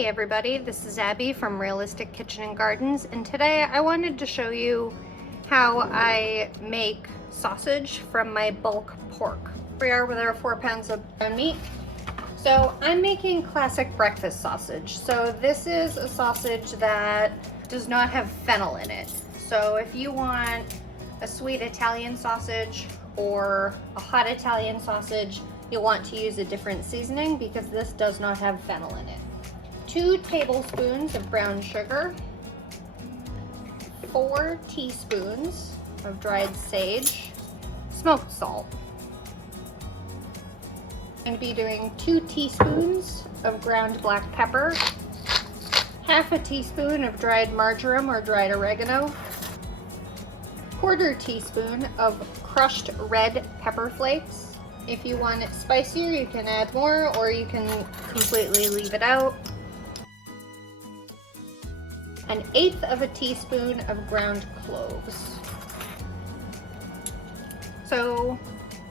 Hey everybody, this is Abby from Realistic Kitchen and Gardens, and today I wanted to show you how I make sausage from my bulk pork. Here we are with our 4 pounds of ground meat. So I'm making classic breakfast sausage. So this is a sausage that does not have fennel in it. So if you want a sweet Italian sausage or a hot Italian sausage, you'll want to use a different seasoning because this does not have fennel in it. 2 tablespoons of brown sugar, 4 teaspoons of dried sage, smoked salt. I'm going to be doing 2 teaspoons of ground black pepper, half a teaspoon of dried marjoram or dried oregano, 1/4 teaspoon of crushed red pepper flakes. If you want it spicier, you can add more, or you can completely leave it out. 1/8 of a teaspoon of ground cloves. So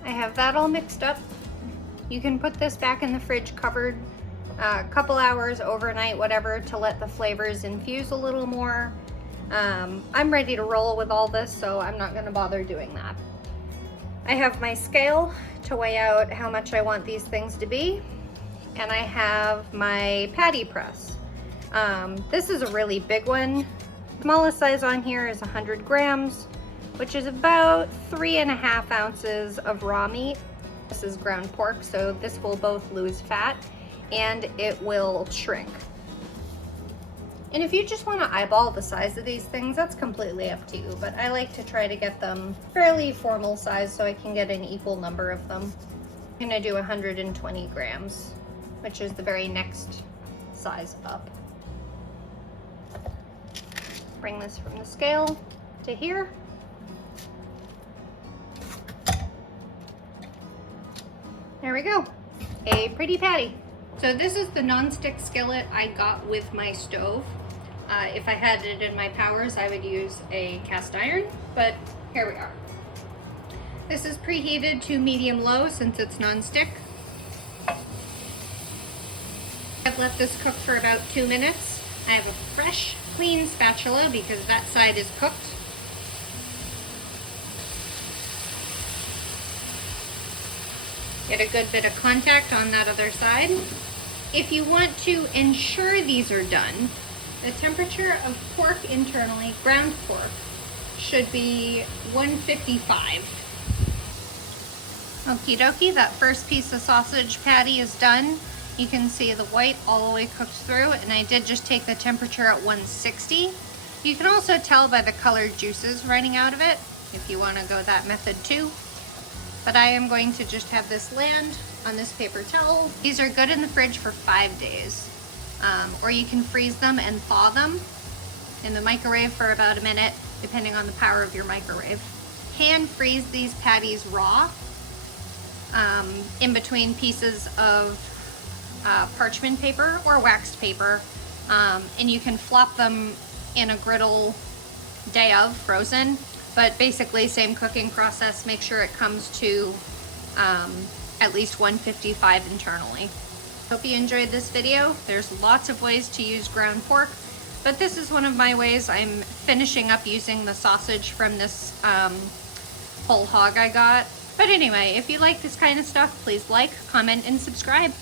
I have that all mixed up. You can put this back in the fridge covered a couple hours, overnight, whatever, to let the flavors infuse a little more. I'm ready to roll with all this, so I'm not going to bother doing that. I have my scale to weigh out how much I want these things to be, and I have my patty press. This is a really big one. Smallest size on here is 100 grams, which is about 3.5 ounces of raw meat. This is ground pork, so this will both lose fat and it will shrink. And if you just want to eyeball the size of these things, that's completely up to you, but I like to try to get them fairly formal size so I can get an equal number of them. I'm going to do 120 grams, which is the very next size up. Bring this from the scale to here. There we go, a pretty patty. So this is the non-stick skillet I got with my stove. If I had it in my powers, I would use a cast iron, but here we are. This is preheated to medium-low since it's non-stick. I've let this cook for about 2 minutes. I have a fresh, clean spatula because that side is cooked. Get a good bit of contact on that other side. If you want to ensure these are done, the temperature of pork internally, ground pork, should be 155. Okie dokie, that first piece of sausage patty is done. You can see the white all the way cooked through, and I did just take the temperature at 160. You can also tell by the colored juices running out of it, if you want to go that method too. But I am going to just have this land on this paper towel. These are good in the fridge for 5 days. Or you can freeze them and thaw them in the microwave for about a minute, depending on the power of your microwave. Hand freeze these patties raw in between pieces of parchment paper or waxed paper, and you can flop them in a griddle day of frozen. But basically, same cooking process. Make sure it comes to at least 155 internally. Hope you enjoyed this video. There's lots of ways to use ground pork, but this is one of my ways. I'm finishing up using the sausage from this whole hog I got. But anyway, if you like this kind of stuff, please like, comment, and subscribe.